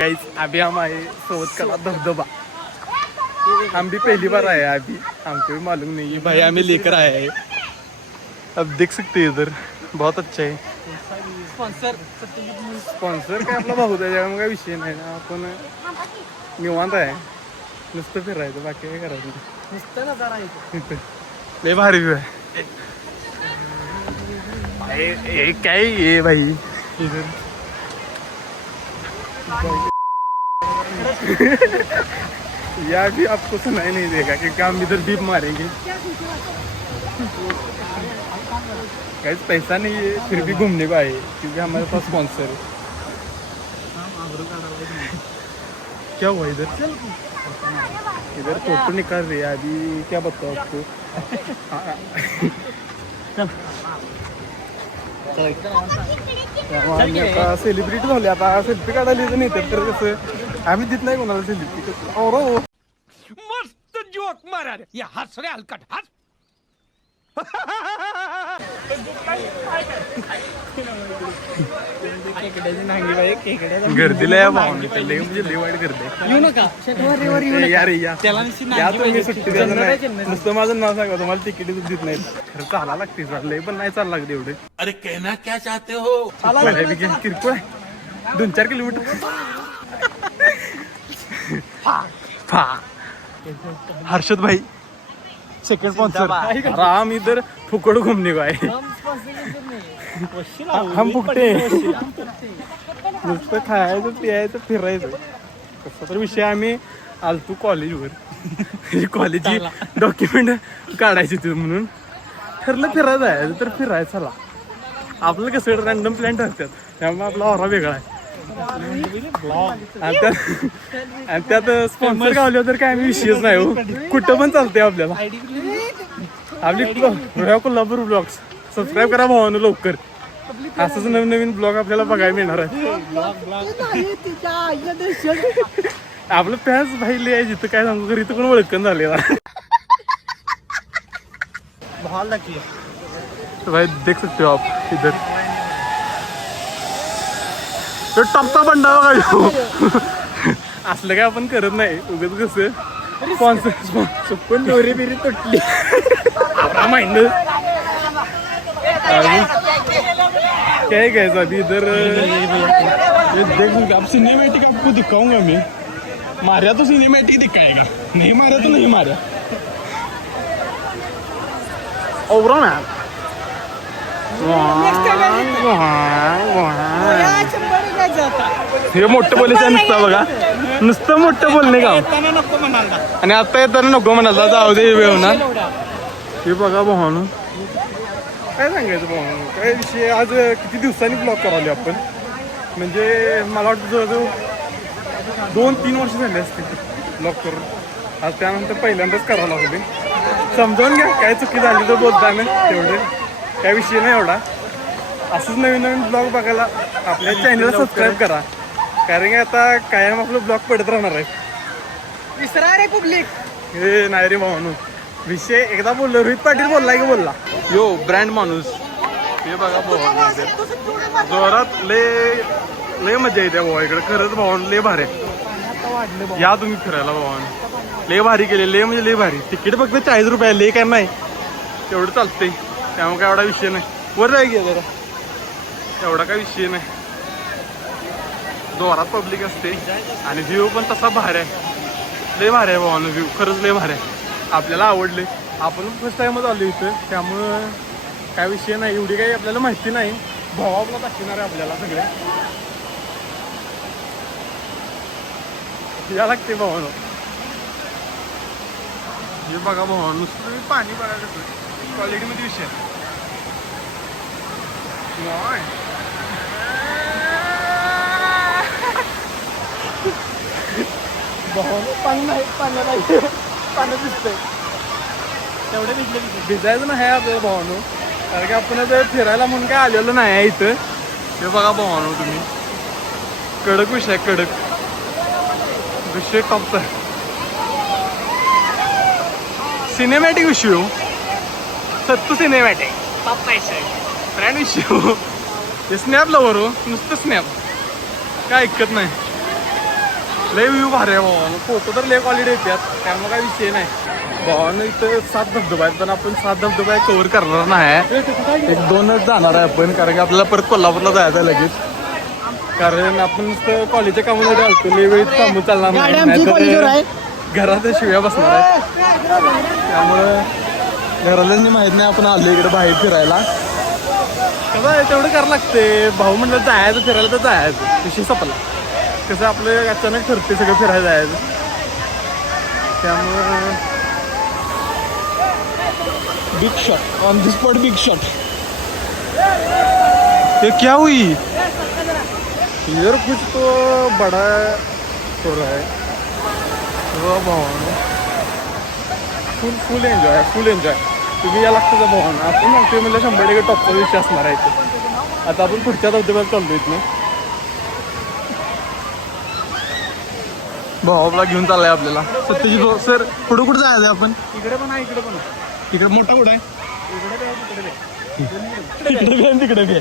Guys अभी हम आए सोच का धबधबा। हम भी पहली बार आए हैं, अभी हमको भी मालूम नहीं है भाई, हमें लेकर आया है। अब देख सकते हैं इधर बहुत अच्छा है। स्पॉन्सर काय आपला भाऊ त्याच्या काय विषय नाही ना, आपण निवांत आहे, नुसतं फिरायचं, बाकी काय करायचं नुसतं ना करायचं. लय भारी व्यू आहे काय ये भाई इधर. या भी आपको सुनाई नहीं देगा क्योंकि हम इधर डीप मारेंगे. गाइस पैसा नहीं है फिर भी घूमने को आए क्योंकि हमारे पास स्पॉन्सर है. क्या हुआ इधर? इधर फोटो निकाल रही है अभी, क्या बताओ आपको. आता सेलिब्रिटी झाले, आता सेल्फी काढायला नाही तर कसं आम्ही देत नाही कोणाला सेल्फी. और मस्त जोक मारा रे, या हस रे हलकट हस. गर्दीला या भावने लय म्हणजे लय वाईट गर्दी आहे. येऊ नका यार या तुम्ही सुट्टी द्यायचं नाही, नुसतं माझं नाव सांगा, तुम्हाला तिकीट देत नाही. खरं चाला लागते सर, लय पण नाही चालला लागते एवढे. अरे कहना क्या चाहते हो? किरकोळ आहे, 2-4 किलोमीटर. हर्षद भाई सेकंड स्पॉन्सर. राम इधर फुकड़ घूमने को आहे. हम फुकटे नुसतं खायचं प्यायचं फिरायचं. कसं तर विषय आम्ही आलतो कॉलेजवर, कॉलेजची डॉक्युमेंट काढायची होती म्हणून ठरलं फिरायचं आहे तर फिरायचं. चला आपलं कसं रँडम प्लॅन ठरतात, त्यामुळे आपला ऑरा वेगळा आहे. आणि त्यात स्पॉन्सर गावले तर काय आम्ही विषयच नाही हो, कुठं पण चालतंय आपल्याला. आपली कोल्हापूर ब्लॉग्स सबस्क्राईब करा भावानं लवकर, असंच नवीन नवीन ब्लॉग आपल्याला बघायला मिळणार आहे. आपलं पॅस भाई लिहाय जिथं काय सांगू तरी इथं कोण ओळखण झालेला. तो भाई देख सकते हो आप इधर तो टप्पा बंडा बघा. असलं काय आपण करत नाही, उगाच कसं स्पॉन्सर पण दोरी बिरी तुटली आपला माइंड. क्या है गाइस अभी इधर ये देख, अब सिनेमैटिक आपको दिखाऊंगा मैं. मारा तो सिनेमैटिक दिखाएगा, नहीं मारा तो नहीं मारा. ओवरा मॅन हे मोठं बोलायचं नुसतं बघा, नुसतं मोठं बोलणे का. आणि आता येताना नको म्हणाला, जाऊ दे वेळ होणार. हे बघा भावानो, काय सांगायचं भावानो, काय विषय. आज किती दिवसांनी ब्लॉग करावले आपण, म्हणजे मला वाटतं जवळजवळ 2-3 वर्ष झाले असते ब्लॉग करून. आज त्यानंतर पहिल्यांदाच करावं लागले. समजावून घ्या काय चुकी झाली तर बोलताना, तेवढे काय विषय नाही एवढा. असंच नवीन नवीन ब्लॉग बघायला आपल्या चॅनलला सबस्क्राईब करा, कारण की आता कायम आपलं ब्लॉग पडत राहणार आहे. विसरा रे पब्लिक. हे नाही रे भावानू, विषय एकदा बोललो, रोहित पाटील बोलला की बोलला यो ब्रँड माणूस. हे बघा भावा जोरात लय मजा येते भावा इकडे. खरंच भावान लय भारी आहे, या तुम्ही फिरायला भावान. लय भारी केले, लय म्हणजे लय भारी. तिकीट फक्त 40 रुपये, लय काय नाही, तेवढं चालतंय, त्यामुळे काय एवढा विषय नाही. वर जाय घ्या जरा, एवढा काय विषय नाही. जोरात पब्लिक असते आणि व्ह्यू पण तसा भारी आहे, लय भारी आहे भावानं व्ह्यू, खरंच लय भारी आहे. आपल्याला आवडले, आपण फर्स्ट टाइमच आलो इथं, त्यामुळं काय विषय नाही. एवढी काही आपल्याला माहिती नाही, भाव आपला दाखवणार आहे आपल्याला सगळे. या लागते भावानं. हे बघा भावानं, नुसतं तुम्ही पाणी बघायला क्वालिटीमध्ये विषय पाणी नाही, पाण्यात दिसतंय तेवढे भिजायचं नाही आपल्याला भावानो, कारण की आपण आता फिरायला म्हणून काय आलेलं नाही आहे इथं. हे बघा भावानो तुम्ही, कडक विषय, कडक विषय टॉपचा. सिनेमॅटिक विषय, सत्तू सिनेमॅटिक टॉपचा विषय, ब्रँड विषय. हे स्नॅप लवर हो, नुसतं स्नॅप, काय ऐकत नाही. लय व्ह्यू भारी आहे भावानं. फोटो तर लय क्वालिटी येतात त्यामुळे काय विषय नाही. भावानं इथं 7 धबधबा आहेत पण आपण 7 धबधबा कव्हर करणार नाही. 1-2च जाणार आहे आपण कारण की आपल्याला परत कोल्हापूरला जायचं आहे लगेच. कारण आपण नुसतं कॉलेजच्या कामामध्ये आलतो लय वेळी थांबून चालणार नाही. घरात शिव्या बसणार आहेत त्यामुळं घराला माहित नाही आपण आलो इकडे बाहेर फिरायला. कसं आहे तेवढं करावं लागते. भाऊ म्हणलं जायचं फिरायला तर जायचं विषय संपला. कसं आपलं अचानक ठरते सगळं फिरायला जायचं त्यामुळं big shot on the spot big shot. ये क्या हुई यार कुछ तो बड़ा हो रहा है. भावानं फुल एन्जॉय तुम्ही या लागतं भावानं. आपण सांगतोय म्हणजे 100% टॉपचा विषय असणार आहे ते. आता आपण पुढच्या धबधब्यात चाललो इथनं. भावाला घेऊन चाललाय आपल्याला सत्यजित सर. पुढे कुठं जायचं आपण? इकडे पण आहे इकडे पण इकडे मोठा कुठं आहे? तिकडे बी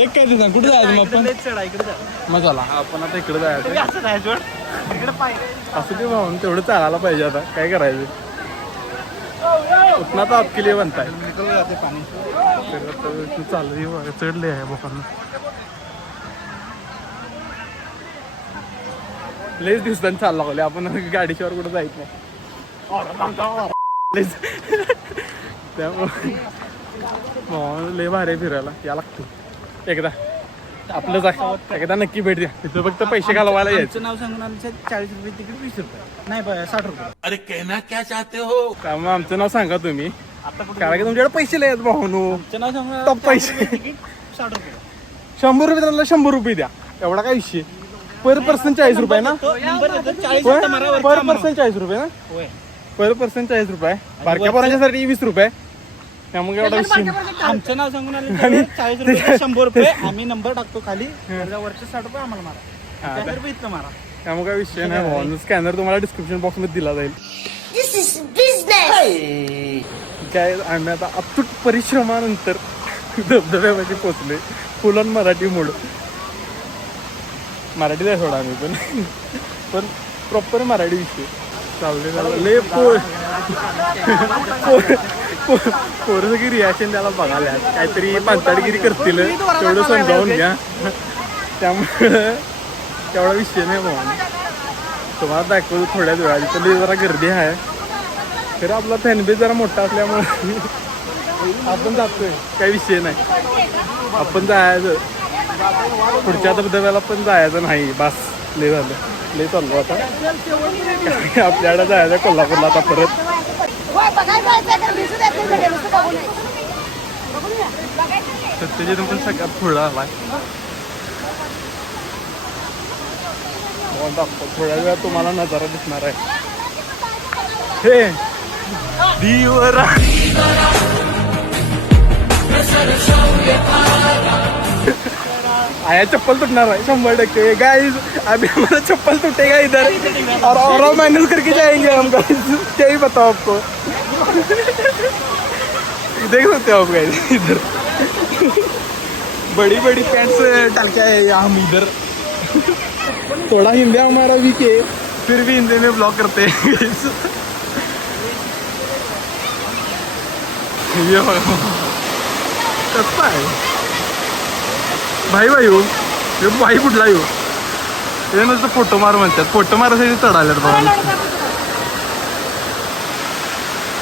एक काय ते सांग कुठे जायचं मग आपण? इकडे मग चला आपण आता इकडे जायचं. असं जायचं इकडे पाहिजे. असं ते भाऊन तेवढं चालायला पाहिजे. आता काय करायचं उतना तर आपके लिए बनताय. जाते पाणी तू चालू चढले आहे बोकांना. लयच दिवसांनी चालला लागले आपण गाडीशिवाय कुठं जायच नाही. त्यामुळे लय भारी फिरायला या लागतो एकदा. आपलं जाय एकदा नक्की भेट द्या. तिथं फक्त पैसे घालवायला यायचं. नाव सांगून आमचं 40 रुपये तिकीट 20 रुपये नाही 60 रुपये. अरे कहना क्या चाहते हो? त्यामुळे आमचं नाव सांगा तुम्ही आता कुठे कारण की तुमच्याकडे पैसे लय आहेत भाऊनो. आमचं नाव सांगून टॉप पैसे. तिकीट 60 रुपये. 100 रुपये त्याला 100 रुपये द्या. एवढा काय विषय. पर पर्सन 40 रुपये ना. नंबर देतो 40 आता मारा पर वरचा मारा. पर्सन 40 रुपये ना. होय. पर पर्सन 40 रुपये. बारक्या पोरांच्यासाठी 20 रुपये. त्यामुळे एवढा विषय नाही. आमचं नाव सांगून आलं 40 रुपये 100 रुपये आम्ही नंबर टाकतो खाली. वरचे 60 रुपये आम्हाला मारा. 40 रुपये इथलं मारा. त्यामुळे काय विषय नाही भाऊ. स्कॅनर तुम्हाला डिस्क्रिप्शन बॉक्स मध्ये दिला जाईल. काय आम्ही आता अतूट परिश्रमानंतर धबधब्यामध्ये पोचले. फुल ऑन मराठी मोड. मराठीच आहे सोडा आम्ही पण प्रॉपर मराठी विषय चालले. पोरं सगळी रिॲक्शन त्याला बघायला काहीतरी पांचाडगिरी करतील तेवढं समजावून घ्या. त्यामुळं तेवढा विषय नाही भाऊ. तुम्हाला दाखवतो थोड्याच वेळा. तिथं जरा गर्दी आहे खरं. आपला फॅनबेस जरा मोठा असल्यामुळे आपण जातोय काही विषय नाही. आपण जायचं पुढच्या धबधब्याला पण जायचं नाही. बस लय झालं. लय चाललो आता आपल्याकडे जायचं कोल्हापूरला आता परत. सत्यजित पण सगळ्यात पुढं आलाय. थोड्या वेळात तुम्हाला नजारा दिसणार आहे. हे दिवरा आया चप्पल टूटणार है 100%. गाइस अभी हमारा चप्पल टूटेगा इधर और मैनेज करके जाएंगे हम गाइस. क्या ही बताओ आपको. देख सकते हो आप गाइस इधर बड़ी बड़ी पैंट्स डाल के आए हम इधर. थोड़ा हिंदी हमारा वीक है फिर भी हिंदी में ब्लॉग करते हैं. ये कसं आहे भाई हो. हे भाई कुठला येऊ हे नुसतं फोटो मार म्हणतात. फोटो मारायसाठी चढायला भावानं.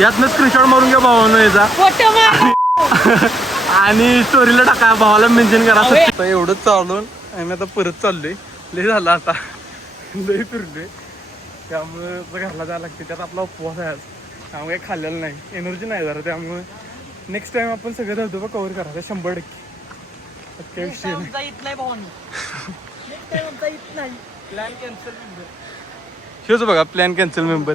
यातनं स्क्रीनशॉट मारून घ्या भावानं याचा आणि स्टोरीला टाका. भावाला मेन्शन करा. एवढंच चालून आम्ही आता परत चाललोय. लय झालं आता लय फिरलोय त्यामुळे घरला जायला लागते. त्यात आपला उपवास आहे आज त्यामुळे काही खाल्लेलं नाही. एनर्जी नाही जरा. त्यामुळे नेक्स्ट टाइम आपण सगळं धबधबा कव्हर करायचं 100%. काय विषय हेच बघा प्लॅन कॅन्सल मेंबर.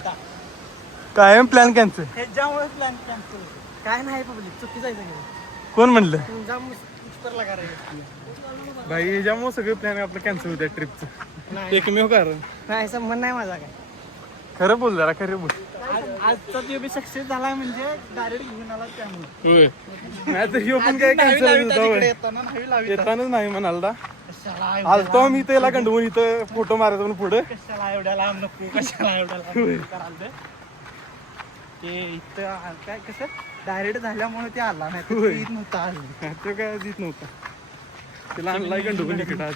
काय प्लॅन कॅन्सल. ह्याच्यामुळे प्लॅन कॅन्सल काय नाही पब्लिक चुकी जायचं. कोण म्हणलं नाही भाई ह्याच्यामुळे सगळे प्लॅन आपलं कॅन्सल होत्या ट्रिपचं. एकमेव कारण नाही संबंध नाही माझा काय. खरं बोल जरा खरं बोल. आजचा जो बी सक्सेस झाला म्हणजे डायरेक्ट घेऊन आला त्यामुळे. होय नाही तर ह्यो पण काय कॅन्सल येताना नाही लावी येतानाच नाही म्हणाल. आलतो मी त्याला गंडवून इथं फोटो मारायचा म्हणून पुढे कशाला एवढ्या लांब नको कशाला एवढ्या लांब करायला ते इथं काय कसं डायरेक्ट झाल्यामुळे ते आला नाही तर ते येत नव्हता आला. तो काय देत नव्हता त्याला आणलाय गंडवून तिकीट आज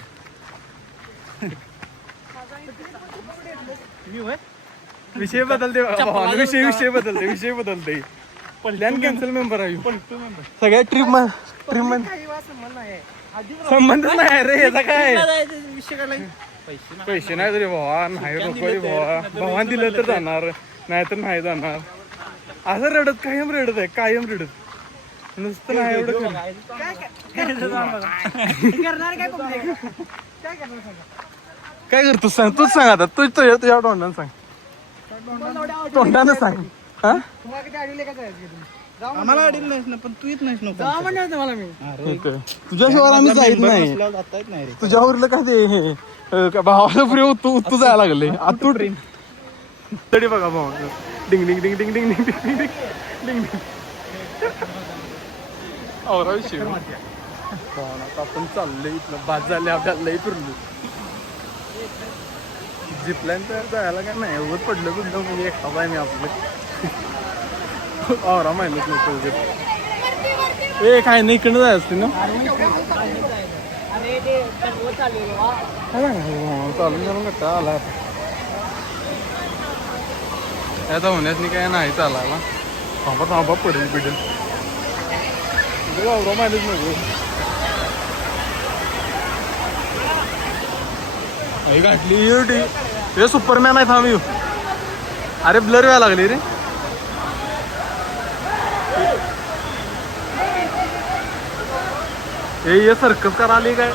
मी होय विषय बदलते विषय बदलते प्लॅन कॅन्सल मेंबर आहे सगळ्या ट्रिप मध्ये संबंधच नाही रे याचा काय पैसे नाही तरी भावा नाही नको रे भावा भावान दिलं तर जाणार नाही तर नाही जाणार असं रडत कायम रडत आहे कायम रडत नुसतं नाही एवढं काय करतोस सांग तूच सांग आता तूच तुझ्या तोंडानं सांग तोंडानं सांग हा आम्हाला अडील नाहीस ना पण तू येत नाहीस नको तुझ्याशिवाय आम्ही जायत नाही जाता येत नाही रे तुझ्यावरलं काय ते भावाला फ्री तू जायला लागले तू ट्रेन तरी बघा भाऊ डिंग डिंग डिंग डिंग डिंग डिंग डिंग डिंग डिंग डिंग औरा विषय आता आपण चाललोय इथलं बाद झाले आपल्याला लई फिरलो जिपलाईन तर जायला काय नाही एवढं पडलं कुठलं म्हणजे एकटा बाय मी आपलं औरा माहितीच नको ए काय नाही इकडनं जायचं असते ना चालून जाऊन कट्टा आला आता होण्यात काय नाही चालायला थांबा पडेल पिडेल औरा माहितीच नको गाठली हे सुपरमॅन आहे थांब येऊ अरे ब्लर व्हायला लागली रे हे सर्कस करा आली काय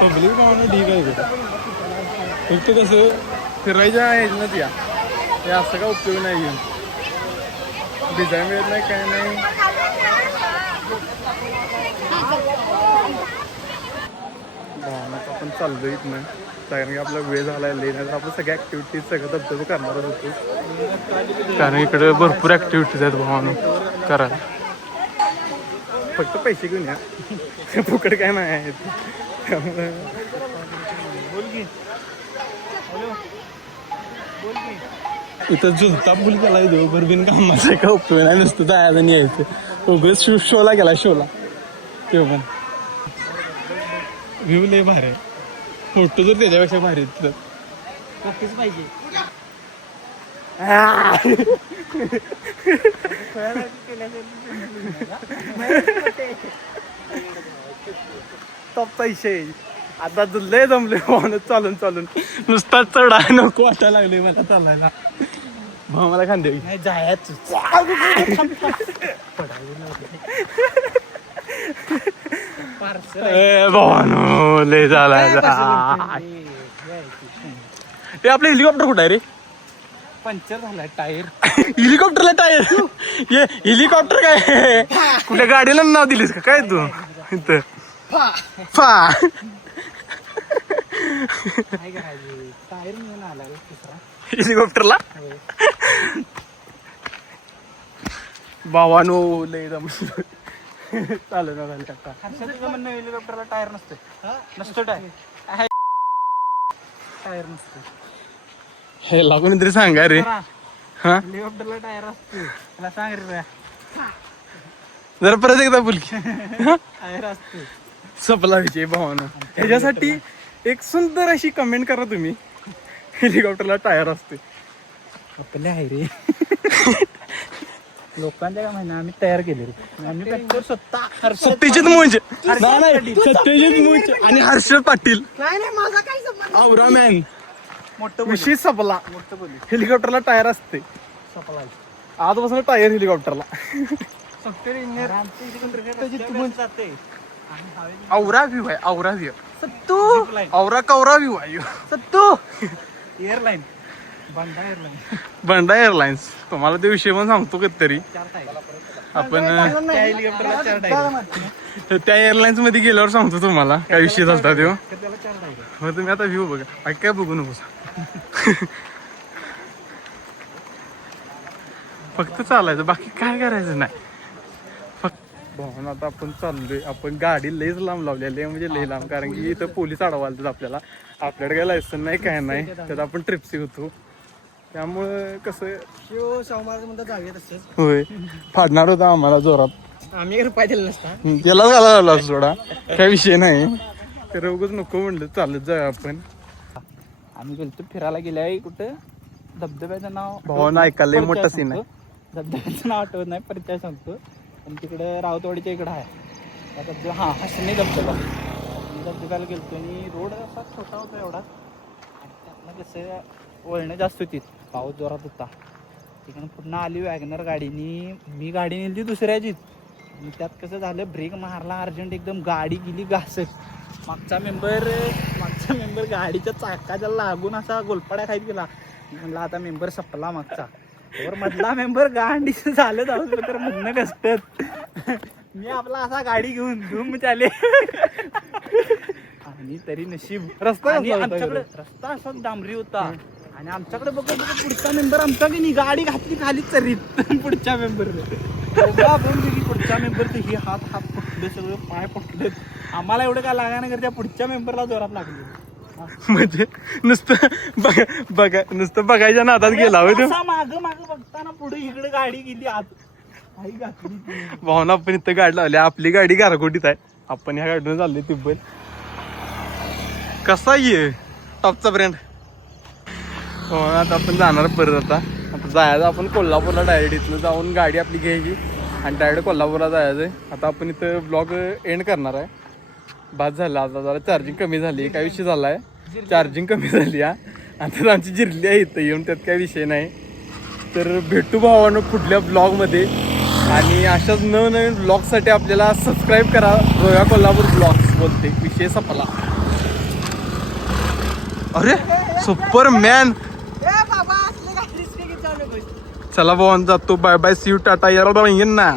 पब्लिक पाहणं ठीक आहे फक्त कसं फिरायच्या ह्याच्यात या हे असं काय उपयोग नाही घेऊन डिझाईन मिळत नाही काय नाही आपण चाललोय इथनं कारण की आपला वेळ झाला नाही तर आपण सगळ्या ऍक्टिव्हिटीज सगळं धबधबा करणारच होतो कारण इकडे भरपूर ऍक्टिव्हिटीज आहेत भावानं करायला फक्त पैसे घेऊन या फुकट काय नाही आहेत त्यामुळे इथं झुलता फुल केला देऊ बिन कामाचं का उपयोग नाही नुसतं जायचं आणि यायचं उगाच शोला गेला शोला तो पण व्ह्यू लय भारी आहे फोटो जर त्याच्यापेक्षा भारी आहेत तर नक्कीच पाहिजे टॉपचा विषय आता लय जमले वाहन चालून नुसता चढा नको वाटायला लागले मला चालायला भाऊ मला खांदे नाही जायच भावानो लय झालाय ते आपलं हेलिकॉप्टर कुठं आहे रे पंक्चर झालाय टायर हेलिकॉप्टरला टायर ये हेलिकॉप्टर काय कुठल्या गाडीला नाव दिलीस का काय तू इथं फा काय करायचं टायर मिळून आला तिसरा हेलिकॉप्टरला भावानो लय दम चालू ना झालं का तुझं म्हणणं हेलिकॉप्टरला टायर नसते नसतो टायर टायर नसते हे लागून तरी सांगा रे हा हेलिकॉप्टरला टायर असते मला सांग रे जरा परत एकदा बुलकी टायर असते सपला विषय भावानं ह्याच्यासाठी एक सुंदर अशी कमेंट करा तुम्ही हेलिकॉप्टरला टायर असते आपले आहे रे लोकांच्या काय म्हणणं आम्ही तयार केले रे आम्ही पंक्चर स्वतः सत्यजित मुंज सत्यजित मुंज आणि हर्षद पाटील नाही माझा काय संबंध औरा मॅन मोठं विषय सपला मोठं बोलू हेलिकॉप्टरला टायर असते सपला आजपासून टायर हेलिकॉप्टरला सॉफ्टवेअर इंजिनियर जाते औरा व्ह्यू आहे औरा व्ह्यू सत्तू औरा कौरा व्ह्यू आहे सत्तू एअरलाईन बंडा एअरलाईन बंडा एअरलाइन्स तुम्हाला ते विषय पण सांगतो कधीतरी 4 टायर आपण त्या हेलिकॉप्टरला 4 टायर त्या एअरलाइन्स मध्ये गेल्यावर सांगतो तुम्हाला काय विषय चालतात तो त्याला 4 टायर मग तुम्ही आता व्ह्यू बघा बाकी काय बघू नको फक्त चालायचं बाकी काय करायचं नाही फक्त भाऊन आता आपण चाललोय. आपण गाडी लईच लांब लावलेली आहे, म्हणजे लई लांब, कारण की इथं पोलीस अडवालतात आपल्याला. आपल्याकडे काय लायसन नाही काय नाही, त्यात आपण ट्रिप्सी होतो. त्यामुळं कसं शिव शाहू म्हणतात जाऊया तसंच. होय फाडणार होता आम्हाला जोरात. आम्ही रुपये दिला नसता. त्यालाच घाला लावला सोडा, काय विषय नाही. तर उगाच नको म्हणलं चालत जाऊया आपण. आम्ही गेलतो फिरायला गेल्या कुठं धबधब्याचं नाव भावानं ऐकायला लई मोठा सीन आहे. धबधब्याचं नाव आठवत नाही, परिचय सांगतो. पण तिकडं रावतवाडीच्या इकडं आहे त्या धबधबा. हां हसणे धबधबा. धबधब्याला गेलतो आणि रोड असा छोटा होता एवढा, आणि त्यातनं कसं वळणं जास्त होती, पाऊस जोरात होता. तिकडून पुन्हा आली वॅगनर गाडीनी. मी गाडी नेली दुसऱ्याचीच, आणि त्यात कसं झालं ब्रेक मारला अर्जंट एकदम, गाडी गेली घासत. मागचा मेंबर गाडीच्या चाकाच्या लागून असा गोलपाड्या खाईत गेला. म्हणलं आता मेंबर सपला मागचा. तर मधला मेंबर गाडीचं झालं जाऊ तर मधनं कसत. मी आपला असा गाडी घेऊन धूम चाले. आणि तरी नशीब रस्ता आणि आमच्याकडे रस्ता असा डांबरी होता, आणि आमच्याकडे बघत बघत पुढचा मेंबर आमचा की नाही गाडी घातली खाली तरीत. पुढच्या मेंबरने पुढच्या मेंबरचं ही हात फुटले, सगळं पाय फुटले. आम्हाला एवढं काय लागा नाही, त्या पुढच्या मेंबरला जोरात लागले. म्हणजे नुसतं बघा नुसतं बघायच्या नादात गेला होय तो. माग बघताना पुढे इकडे गाडी गेली आत, काही घातली. भावना आपण इथं गाडी लावली. आपली गाडी गारगोटीत आहे, आपण ह्या गाडीनं चाललोय तिब्बल. कसा ये टॉपचा ब्रँड. हो आता आपण जाणार परत. आता जायचं आपण कोल्हापूरला डायरेक्ट. इथनं जाऊन गाडी आपली घ्यायची आणि डायरेक्ट कोल्हापूरला जायचं आहे. आता आपण इथं ब्लॉग एंड करणार आहे. बाद झाला आता, जरा चार्जिंग कमी झाली. काय विषय झाला आहे, चार्जिंग कमी झाली हा. आता आमची जिरली आहे इथं येऊन, त्यात काय विषय नाही. तर भेटू भावानं पुढल्या ब्लॉगमध्ये. आणि अशाच नवनवीन ब्लॉगसाठी आपल्याला सबस्क्राईब करा. रोया कोल्हापूर ब्लॉग्स बोलते, विषय संपला. अरे सुपरमॅन. चला भावान जातो. Bye bye, see you, tata, यार ना.